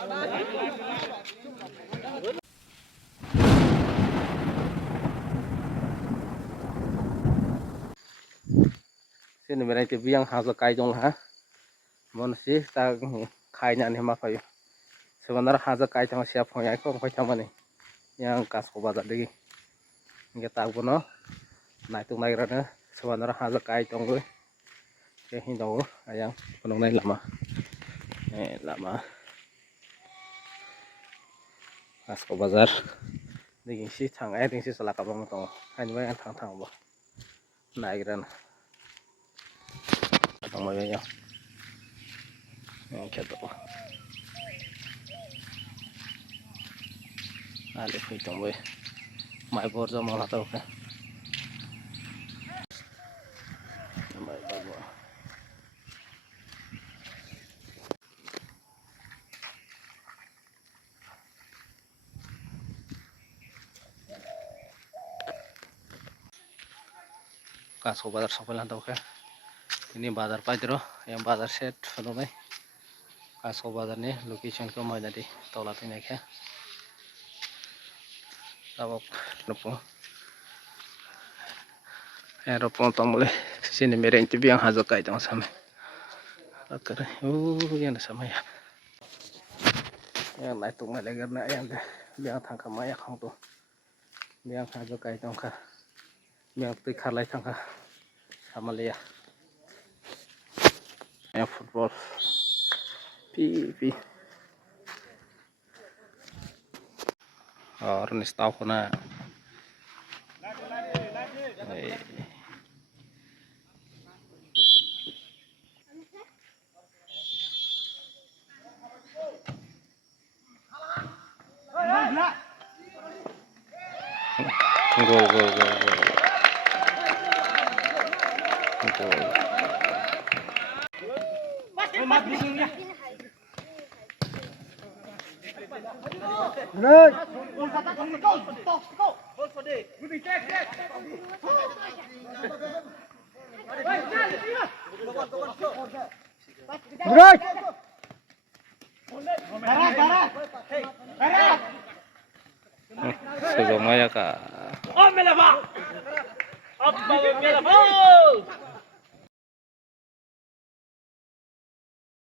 Sini mereka itu biang hasil kai jong ha. Manusia tak kainya nih mah kayu. Sebenarnya hasil kai jong siap punya itu kau cuma nih yang kas kau bazar lagi. Kita tahu no. Nah itu naiknya sebenarnya hasil kai jong gue. Kayak dong ayang penuh naik lama. Lama. Kas kau bazar. Lagi sih thang lagi sih salah kabar mah hanya banyak thang bah. Naiknya. Thang mau ya. Kita tuh. Alif itu boy. Mai bor jam malah tahu kan. Mai bor. Kasko bazar sampai lantai oke. Ini bazar Padro, yang bazar set penuh nih. Kasko bazar nih location ke mana di taulat ini ya. Tabok lupa. Aeroport mulai sini mereka itu biang hasil kai jangan sama. Akhirnya, yang sama ya. Yang naik tuh malah karena yang deh biang tangka maya kang tuh. Biang hasil kai jangan kah. Biang pikir lagi tangka sama liya. Yang football. Pi. Orang ini tahu kena. Gol. Sejauh maya kak. Oh, melaba! Apa melaba?